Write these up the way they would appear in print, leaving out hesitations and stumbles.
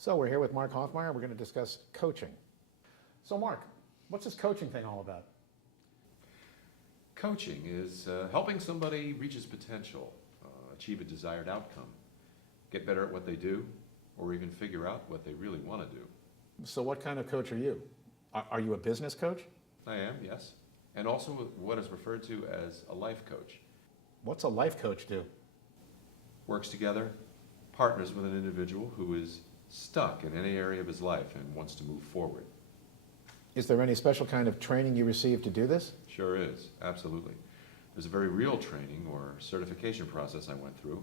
So we're here with Mark Hofmaier. We're going to discuss coaching. So Mark, what's this coaching thing all about? Coaching is helping somebody reach his potential, achieve a desired outcome, get better at what they do, or even figure out what they really want to do. So what kind of coach are you? Are you a business coach? I am, yes. And also what is referred to as a life coach. What's a life coach do? Works together, partners with an individual who is stuck in any area of his life and wants to move forward. Is there any special kind of training you receive to do this? Sure is, absolutely. There's a very real training or certification process I went through.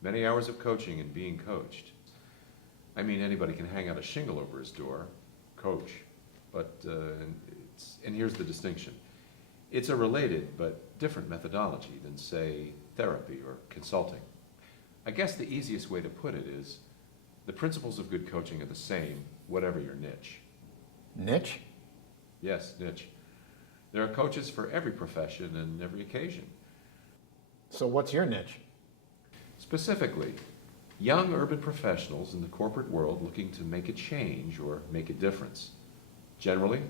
Many hours of coaching and being coached. I mean, anybody can hang out a shingle over his door, coach, but, and here's the distinction. It's a related but different methodology than, say, therapy or consulting. I guess the easiest way to put it is the principles of good coaching are the same, whatever your niche. Niche? Yes, niche. There are coaches for every profession and every occasion. So what's your niche? Specifically, young urban professionals in the corporate world looking to make a change or make a difference. Generally,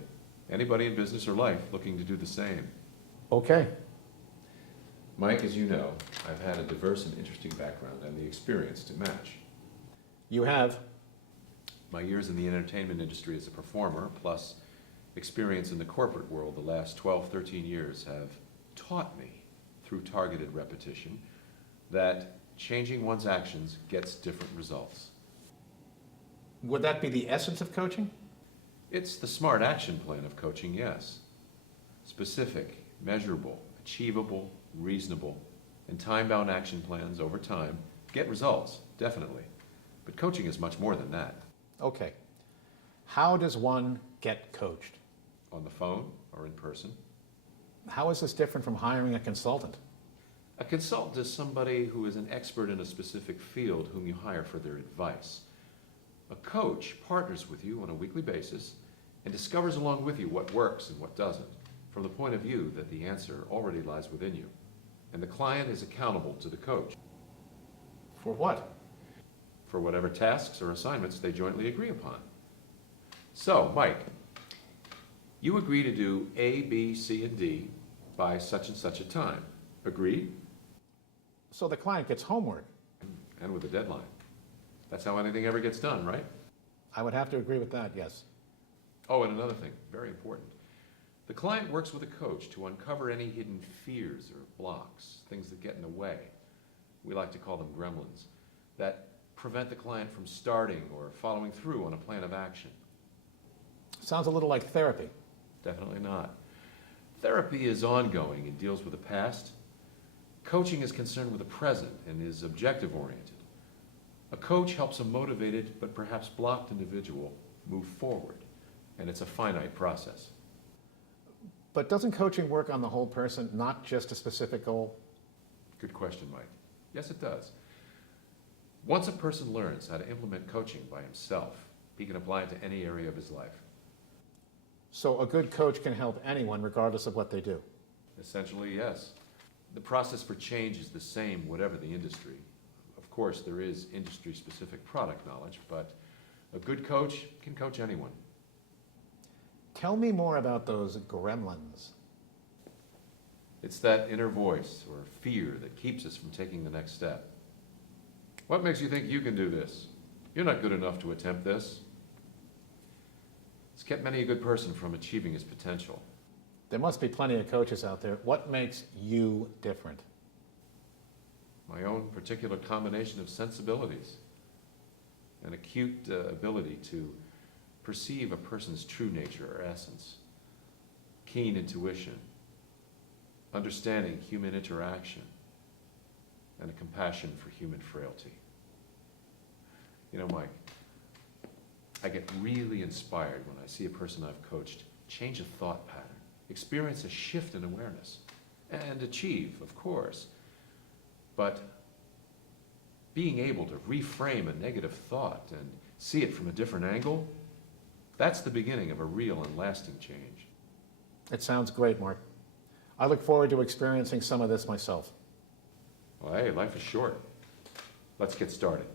anybody in business or life looking to do the same. Okay. Mike, as you know, I've had a diverse and interesting background and the experience to match. You have? My years in the entertainment industry as a performer, plus experience in the corporate world the last 12, 13 years have taught me, through targeted repetition, that changing one's actions gets different results. Would that be the essence of coaching? It's the smart action plan of coaching, yes. Specific, measurable, achievable, reasonable, and time-bound action plans over time get results, definitely. But coaching is much more than that. Okay. How does one get coached? On the phone or in person. How is this different from hiring a consultant? A consultant is somebody who is an expert in a specific field whom you hire for their advice. A coach partners with you on a weekly basis and discovers along with you what works and what doesn't, from the point of view that the answer already lies within you. And the client is accountable to the coach. For what? For whatever tasks or assignments they jointly agree upon. So, Mike, you agree to do A, B, C, and D by such and such a time. Agreed? So the client gets homework. And with a deadline. That's how anything ever gets done, right? I would have to agree with that, yes. Oh, and another thing, very important. The client works with a coach to uncover any hidden fears or blocks, things that get in the way. We like to call them gremlins, that prevent the client from starting or following through on a plan of action. Sounds a little like therapy. Definitely not. Therapy is ongoing and deals with the past. Coaching is concerned with the present and is objective-oriented. A coach helps a motivated but perhaps blocked individual move forward, and it's a finite process. But doesn't coaching work on the whole person, not just a specific goal? Good question, Mike. Yes, it does. Once a person learns how to implement coaching by himself, he can apply it to any area of his life. So a good coach can help anyone regardless of what they do? Essentially, yes. The process for change is the same whatever the industry. Of course, there is industry-specific product knowledge, but a good coach can coach anyone. Tell me more about those gremlins. It's that inner voice or fear that keeps us from taking the next step. What makes you think you can do this? You're not good enough to attempt this. It's kept many a good person from achieving his potential. There must be plenty of coaches out there. What makes you different? My own particular combination of sensibilities, an acute ability to perceive a person's true nature or essence, keen intuition, understanding human interaction, and a compassion for human frailty. You know, Mike, I get really inspired when I see a person I've coached change a thought pattern, experience a shift in awareness, and achieve, of course. But being able to reframe a negative thought and see it from a different angle, that's the beginning of a real and lasting change. It sounds great, Mark. I look forward to experiencing some of this myself. Well, hey, life is short. Let's get started.